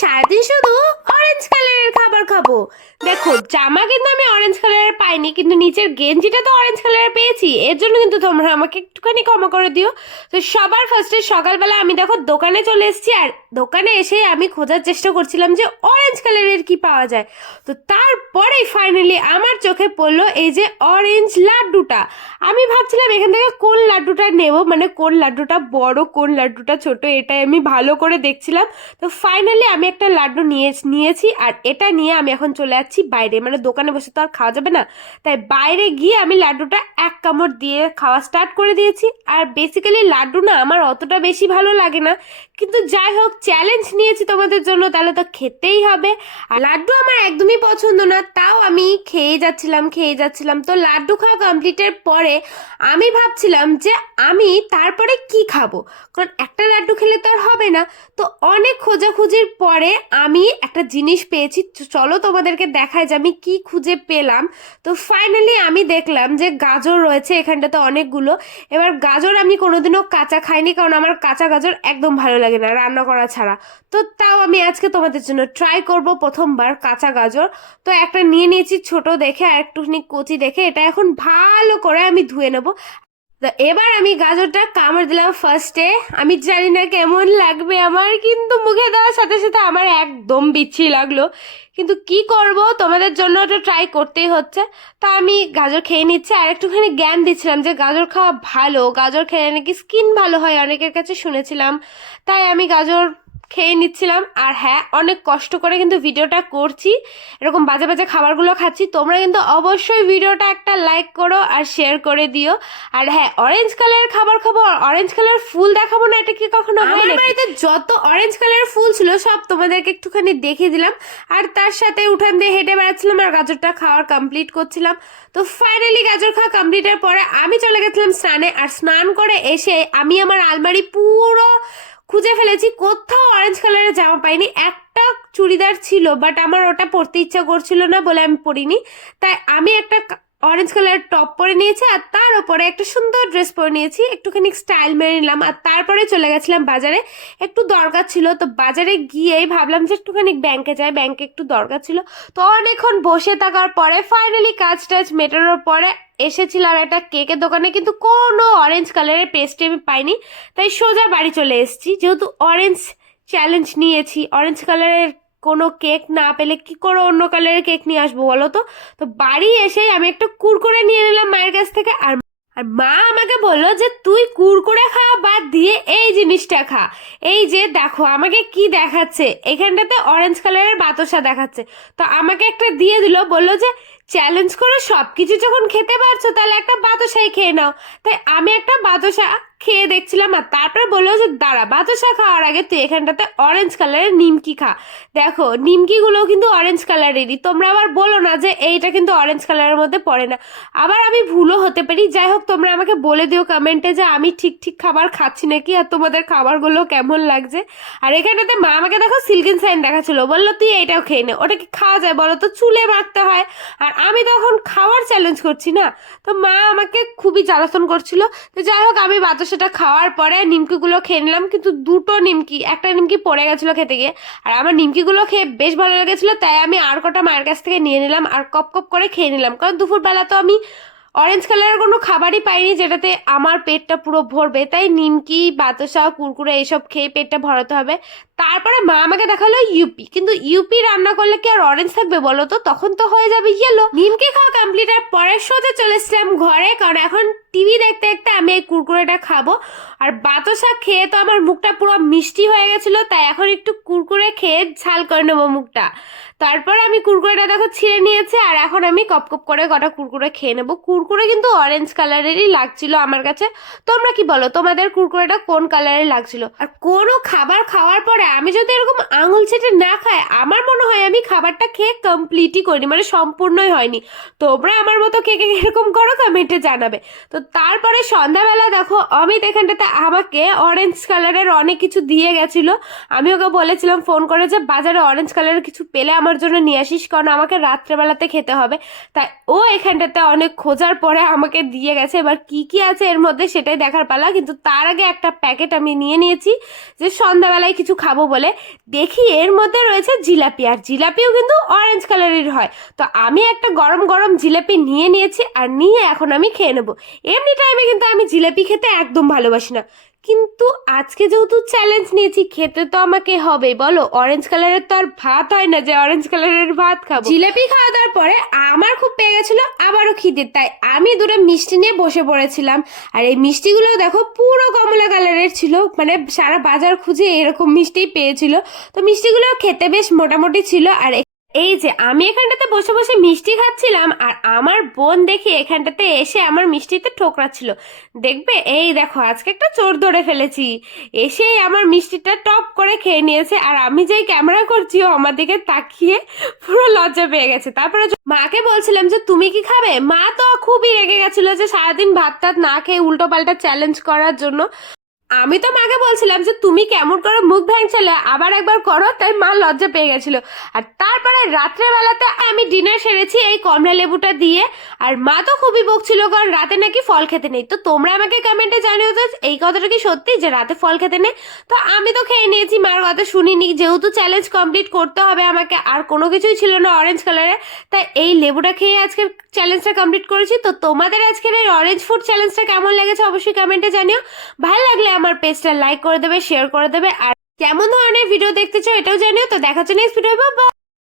সারাদিন শুধু অরেঞ্জ কালারের খাবার খাব। দেখো জামা কিন্তু আমি অরেঞ্জ কালারের পাইনি, কিন্তু নিচের গেঞ্জিটা তো অরেঞ্জ কালারের পেয়েছি। এর জন্য কিন্তু তোমরা আমাকে একটুখানি ক্ষমা করে দিও। তো সবার ফার্স্টে সকালবেলা আমি দেখো দোকানে চলে এসেছি, আর দোকানে এসে আমি খোঁজার চেষ্টা করছিলাম যে অরেঞ্জ কালারের কি পাওয়া যায়। তো তারপরেই ফাইনালি আমার চোখে পড়ল এই যে অরেঞ্জ লাড্ডুটা। আমি ভাবছিলাম এখান থেকে কোন লাড্ডুটা নেব মানে কোন লাড্ডুটা বড়, কোন লাড্ডুটা ছোট, এটাই আমি ভালো করে দেখছিলাম। তো ফাইনালি আমি একটা লাড্ডু নিয়ে নিয়েছি, আর এটা নিয়ে আমি এখন চলে যাচ্ছি বাইরে মানে দোকানে বসে তো আর খাওয়া যাবে না। তাই বাইরে গিয়ে আমি লাড্ডুটা এক কামড় দিয়ে খাওয়া স্টার্ট করে দিয়েছি। আর বেসিক্যালি লাড্ডু না আমার অতটা বেশি ভালো লাগে না। কিন্তু যাই হোক চ্যালেঞ্জ নিয়েছি তোমাদের জন্য, তাহলে তো খেতেই হবে। আর লাড্ডু আমার একদমই পছন্দ না, তাও আমি খেয়ে যাচ্ছিলাম খেয়ে যাচ্ছিলাম। তো লাড্ডু খাওয়া কমপ্লিটের পরে আমি ভাবছিলাম যে আমি তারপরে কি খাব? কারণ একটা লাড্ডু খেলে তো আর হবে না। তো অনেক খোঁজাখুঁজির পরে আমি একটা জিনিস পেয়েছি। চলো তোমাদেরকে দেখায় যে আমি কি খুঁজে পেলাম। তো ফাইনালি আমি দেখলাম যে গাজর রয়েছে এখানটাতে অনেকগুলো। এবার গাজর আমি কোনোদিনও কাঁচা খাইনি কারণ আমার কাঁচা গাজর একদম ভালো লাগে না রান্না করা ছাড়া। তো তাও আমি আজকে তোমাদের জন্য ট্রাই করব প্রথমবার কাঁচা গাজর। তো একটা নিয়ে নিয়েছি, ছোট দেখে আর একটুখানি কচি দেখে। এটা এখন ভালো করে আমি ধুয়ে নেব। এবার আমি গাজরটা কামড় দিলাম ফার্স্টে আমি জানি না কেমন লাগবে আমার, কিন্তু মুখে দেওয়ার সাথে সাথে আমার একদম বিচ্ছি লাগল। কিন্তু কি করব? তোমাদের জন্য তো ট্রাই করতেই হচ্ছে। তা আমি গাজর খেয়ে নিচ্ছি। আর একটুখানি জ্ঞান দিচ্ছিলাম যে গাজর খাওয়া ভালো। গাজর খেলে নাকি স্কিন ভালো হয়? অনেকের কাছে শুনেছিলাম। তাই আমি গাজর খেয়ে নিচ্ছিলাম। আর হ্যাঁ অনেক কষ্ট করে কিন্তু ভিডিওটা করছি। এরকম বাজে বাজে খাবারগুলো খাচ্ছি। তোমরা কিন্তু অবশ্যই ভিডিওটা একটা লাইক করো আর শেয়ার করে দিও। আর হ্যাঁ অরেঞ্জ কালারের খাবার খাব অরেঞ্জ কালার ফুল দেখাবো না এটা কি কখনো আমার বাড়িতে যত অরেঞ্জ কালারের ফুল ছিল সব তোমাদেরকে একটুখানি দেখিয়ে দিলাম। আর তার সাথে উঠান দিয়ে হেঁটে বেড়াচ্ছিলাম আর গাজরটা খাওয়ার কমপ্লিট করছিলাম। তো ফাইনালি গাজর খাওয়া কমপ্লিটের পরে আমি চলে গেছিলাম স্নানে। আর স্নান করে এসে আমি আমার আলমারি পুরো খুঁজে ফেলেছি, কোথাও অরেঞ্জ কালারের জামা পাইনি। একটা চুড়িদার ছিল বাট আমার ওটা পরতে ইচ্ছা করছিল না বলে আমি পরিনি। তাই আমি একটা অরেঞ্জ কালারের টপ পরে নিয়েছি, আর তার উপরে একটা সুন্দর ড্রেস পরে নিয়েছি, একটুখানি স্টাইল মেরে নিলাম, আর তারপরে চলে গেছিলাম বাজারে, একটু দরকার ছিল, তো বাজারে গিয়েই ভাবলাম যে একটুখানি ব্যাংকে যাই ব্যাংকে একটু দরকার ছিল, তো অনেকক্ষণ বসে থাকার পরে ফাইনালি কাজ টাজ মেটানোর পরে এসেছিলাম একটা কেকের দোকানে, কিন্তু কোনো অরেঞ্জ কালারের পেস্ট্রি আমি পাইনি, তাই সোজা বাড়ি চলে এসেছি, যেহেতু অরেঞ্জ চ্যালেঞ্জ নিয়েছি অরেঞ্জ কালারের কোনো কেক না পেলে কি করে অন্য কালারের কেক নিয়ে আসব বলো তো? তো বাড়ি এসেই আমি একটা কুরকুরে নিয়ে নিলাম মায়ের কাছ থেকে আর আর মা আমাকে বলল যে তুই কুরকুরে খাওয়া বাদ দিয়ে এই জিনিসটা খা। এই যে দেখো, আমাকে কি দেখাচ্ছে? এখানটাতে অরেঞ্জ কালারের বাতাসা দেখাচ্ছে। তো আমাকে একটা দিয়ে দিল, বলল যে চ্যালেঞ্জ করে সব কিছু যখন খেতে পারছ তাহলে একটা বাতাসাই খেয়ে নাও। তাই আমি একটা বাতাসা খেয়ে দেখছিলাম আর তারপর বলল যে, দাঁড়া বাতাসা খাওয়ার আগে তুই এখানটাতে অরেঞ্জ কালারের নিমকি খা। দেখো, নিমকিগুলো কিন্তু অরেঞ্জ কালারেরই তোমরা আবার বলো না যে, এইটা কিন্তু অরেঞ্জ কালারের মধ্যে পড়ে না। আবার আমি ভুলও হতে পারি। যাই হোক, তোমরা আমাকে বলে দিও কমেন্টে যে, আমি ঠিক ঠিক খাবার খাচ্ছি নাকি আর তোমাদের খাবারগুলো কেমন লাগছে? আর এখানটাতে মা আমাকে দেখো সিল্কিন সাইন দেখাচ্ছিল। বলল, তুই এইটাও খেয়ে নে। ওটা কি খাওয়া যায় বলো তো? চুলে মাখতে হয়। আর আমি তখন খাওয়ার চ্যালেঞ্জ করছি না। তো মা আমাকে খুবই জ্বালাতন করছিল। তো যাই হোক, আমি বাতাসাটা খাওয়ার পরে নিমকিগুলো খেয়ে নিলাম, কিন্তু দুটো নিমকি, একটা নিমকি পড়ে গেছিল খেতে গিয়ে। আর আমার নিমকিগুলো খেয়ে বেশ ভালো লেগেছিলো, তাই আমি আর কটা মায়ের কাছ থেকে নিয়ে নিলাম আর কপ কপ করে খেয়ে নিলাম। কারণ দুপুরবেলা তো আমি অরেঞ্জ কালারের কোনো খাবারই পাইনি যেটাতে আমার পেটটা পুরো ভরবে। তাই নিমকি বাতাসা কুরকুরে এইসব খেয়ে পেটটা ভরাতে হবে। তারপরে মা আমাকে দেখাল ইউপি। কিন্তু ইউপি রান্না করলে কি আর অরেঞ্জ থাকবে বলো তো? তখন তো হয়ে যাবে ইয়েলো নিমকি খাওয়া কমপ্লিট কমপ্লিটের পরে সোজা চলে এসছিলাম ঘরে। কারণ এখন টিভি দেখতে দেখতে আমি এই কুরকুরেটা খাব। আর বাতাসা খেয়ে তো আমার মুখটা পুরো মিষ্টি হয়ে গেছিল। তাই এখন একটু কুরকুরে খেয়ে ঝাল করে নেব মুখটা। তারপর আমি কুরকুরেটা দেখো ছিঁড়ে নিয়েছে। আর এখন আমি কপ কপ করে কটা কুরকুরে খেয়ে নেব। কুরকুরে কিন্তু অরেঞ্জ কালারেরই লাগছিল আমার কাছে। তোমরা কি বলো, তোমাদের কুরকুরেটা কোন কালারের লাগছিল? আর কোনো খাবার খাওয়ার পরে আমি যদি এরকম আঙুল ছেটে না খাই, আমার মনে হয় আমি খাবারটা খেয়ে কমপ্লিটই করিনি মানে সম্পূর্ণই হয়নি। তোমরা আমার মতো কে কে এরকম করো কমেন্টে জানাবে। তো তারপরে সন্ধ্যাবেলা দেখো, অমিত এখানটাতে আমাকে অরেঞ্জ কালারের অনেক কিছু দিয়ে গেছিল। আমি ওকে বলেছিলাম ফোন করে যে, বাজারে অরেঞ্জ কালারের কিছু পেলে আমার জন্য নিয়ে আসিস, কারণ আমাকে রাত্রেবেলাতে খেতে হবে। তাই ও এখানটাতে অনেক খোঁজার পরে আমাকে দিয়ে গেছে। এবার কি কি আছে এর মধ্যে সেটাই দেখার পালা। কিন্তু তার আগে একটা প্যাকেট আমি নিয়ে নিয়েছি যে সন্ধ্যাবেলায় কিছু খাব বলে। দেখি এর মধ্যে রয়েছে জিলাপি। আর জিলাপিও কিন্তু অরেঞ্জ কালারের হয়। তো আমি একটা গরম গরম জিলাপি নিয়ে নিয়েছি আর নিয়ে এখন আমি খেয়ে নেব। এমনি টাইমে কিন্তু আমি জিলাপি খেতে একদম ভালোবাসি না। কিন্তু আজকে যেহেতু চ্যালেঞ্জ নিয়েছি, খেতে তো আমাকে হবে। বলো অরেঞ্জ কালারের তো আর ভাত হয় না যে অরেঞ্জ কালারের ভাত খাব। জিলাপি খাওয়া দাওয়ার পরে আমার খুব পেয়ে গেছিল আবারও খিদে তাই আমি দুটো মিষ্টি নিয়ে বসে পড়েছিলাম। আর এই মিষ্টিগুলো দেখো, পুরো কমলা কালারের ছিল মানে সারা বাজার খুঁজে এরকম মিষ্টিই পেয়েছিল। তো মিষ্টিগুলো খেতে বেশ মোটামুটি ছিল, আর এই যে, আমি এখানটাতে বসে বসে মিষ্টি খাচ্ছিলাম আর আমার বোন দেখি এখানটাতে এসে আমার মিষ্টিতে ঠোকরাচ্ছিল। দেখবে? এই দেখো, আজকে একটা চোর ধরে ফেলেছি। এসে আমার মিষ্টিটা টপ করে খেয়ে নিয়েছে আর আমি যেই ক্যামেরা করছি, ও আমার দিকে তাকিয়ে পুরো লজ্জা পেয়ে গেছে। তারপরে মাকে বলছিলাম যে, তুমি কি খাবে? মা তো খুবই রেগে গেছিল যে, সারাদিন ভাত টাত না খেয়ে উল্টো পাল্টা চ্যালেঞ্জ করার জন্য আমি তো মাকে বলছিলাম যে, তুমি কেমন করে মুখ ভ্যাংচালে আবার একবার করো। তাই মা লজ্জা পেয়ে গেছিল। আর তারপরে রাত্রেবেলাতে আমি ডিনার সেরেছি এই কমলা লেবুটা দিয়ে। আর মা তো খুবই বকছিল, কারণ রাতে নাকি ফল খেতে নেই। তো তোমরা আমাকে কমেন্টে জানিও তো এই কথাটা কি সত্যি যে, রাতে ফল খেতে নেই? তো আমি তো খেয়ে নিয়েছি, মার কথা শুনিনি। যেহেতু চ্যালেঞ্জ কমপ্লিট করতে হবে আমাকে, আর কোনো কিছুই ছিল না অরেঞ্জ কালারের তাই এই লেবুটা খেয়ে আজকের চ্যালেঞ্জটা কমপ্লিট করেছি। তো তোমাদের আজকের এই অরেঞ্জ ফুড চ্যালেঞ্জটা কেমন লেগেছে অবশ্যই কমেন্টে জানিও। ভালো লাগলে আমার পেজটা লাইক করে দেবে শেয়ার করে দেবে, আর কেমন ধরনের ভিডিও দেখতে চাও এটাও জানিও। তো জন্য নেক্সট ভিডিও বা